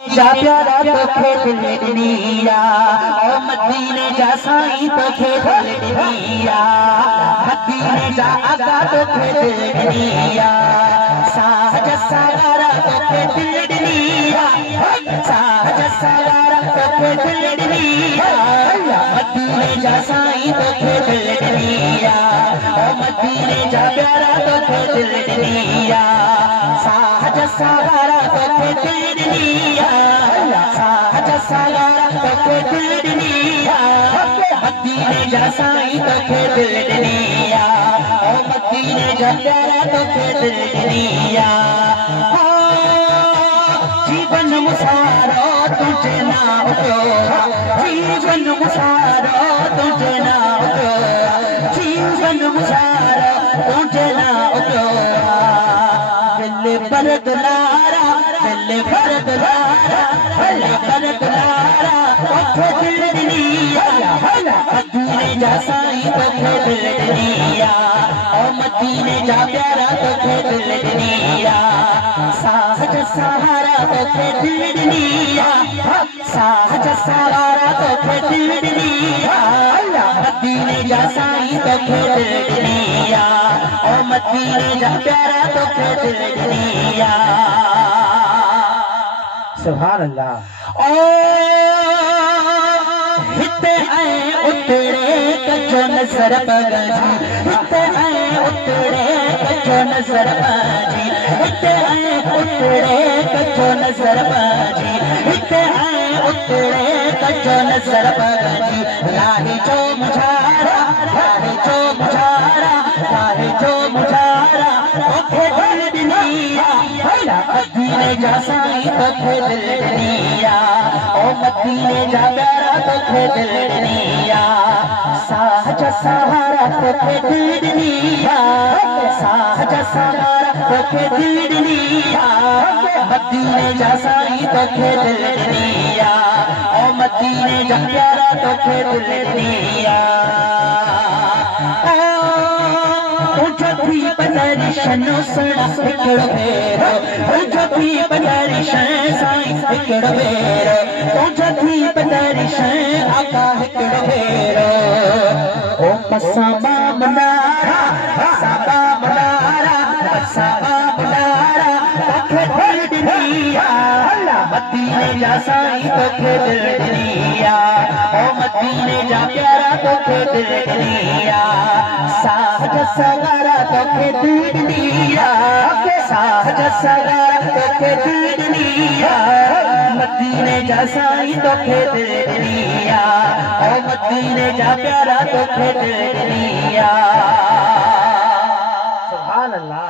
जा प्यारा तोखे दिल ॾिनिया ओ मदीने जा साईं तोखे दिल ॾिनिया मदीने जा आका तोखे दिल ॾिनिया साहज सावारा तोखे दिल ॾिनिया साहज सावारा तोखे दिल ॾिनिया मदीने जा साईं तोखे दिल ॾिनिया ओ मदीने जा प्यारा तोखे दिल ॾिनिया साहज सावारा तोखे दिल ॾिनिया साहज सावारा तोखे दिल ॾिनिया मदीने जा साईं तोखे दिल ॾिनिया ओ मदीने जा प्यारा तोखे दिल ॾिनिया जीवन मुसारो तुझे नाम जो जीवन मुसारो तुझे नाम जो जीवन मुसारो तुझे नाम जो दिल पर दुलारा दिल पर दुलारा दिल पर दुलारा तोखे दिल ॾिनिया मदीने जा साईं तोखे दिल ॾिनिया ओ मदीने जा प्यारा तोखे दिल ॾिनिया साहज सहारा तोखे दिल ॾिनिया साहज सहारा तोखे दिल ॾिनिया मदीने जा साईं तोखे दिल ॾिनिया ओ मदीने जा प्यारा तोखे दिल ॾिनिया सुभान अल्लाह ओ हिते ऐं उतरे कचो नज़र पगजी हिते ऐं उतरे कचो नज़र पगजी हिते ऐं उतरे कचो नज़र पगजी हिते ऐं उतरे कचो नज़र पगजी राही जो मुझारा राही जो मुझारा राही जो मुझारा तोखे दिल ॾिनिया मदीने जा साईं तोखे दिल ॾिनिया ओ मदीने जा प्यारा तोखे दिल ॾिनिया साहज सहारा तोखे दिल ॾिनिया साहज सहारा तोखे दिल ॾिनिया मदीने जा साईं तोखे दिल ॾिनिया ओ मदीने जा प्यारा तोखे दिल ॾिनिया बदरिशनो सुना हिकिड़ो भेरो तुंहिंजो थी बदरिशन साईं हिकिड़ो भेरो तुंहिंजो थी बदरिशन आका हिकिड़ो भेरो ओ पसां बामनारा तोखे दिल ॾिनिया मदीने जा साईं तोखे दिल ॾिनिया ओ मदीने जा प्यारा तोखे दिल ॾिनिया साहज सगारा तोखे दिल ॾिनिया साहज सगारा तोखे दिल ॾिनिया मदीने जा साईं तोखे दिल ॾिनिया ओ मदीने जा प्यारा तोखे दिल ॾिनिया सुभान अल्लाह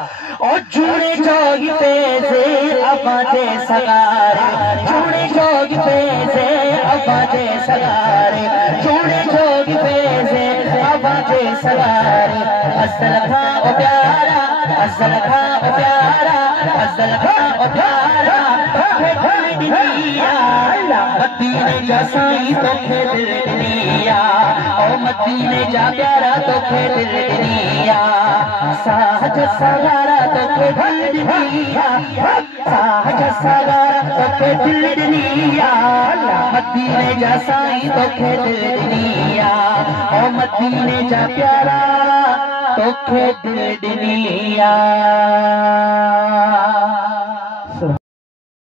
ओ जुड़े जोगी पेजे अबाजे सगारे जुड़े जोगी पेजे अबाजे सगारे जुड़े जोगी पेजे अबाजे सगारे असल खा ओ प्यारा असल खा ओ प्यारा असल खा ओ प्यारा तोखे दिल ॾिनिया मदीने जा साईं तोखे दिल ॾिनिया ओ मदीने जा प्यारा तोखे दिल ॾिनिया साहज सगारा तोखे दिल ॾिनिया साहज सगारा तोखे दिल ॾिनिया मदीने जा साईं तोखे दिल ॾिनिया ओ मदीने जा प्यारा तोखे दिल ॾिनिया।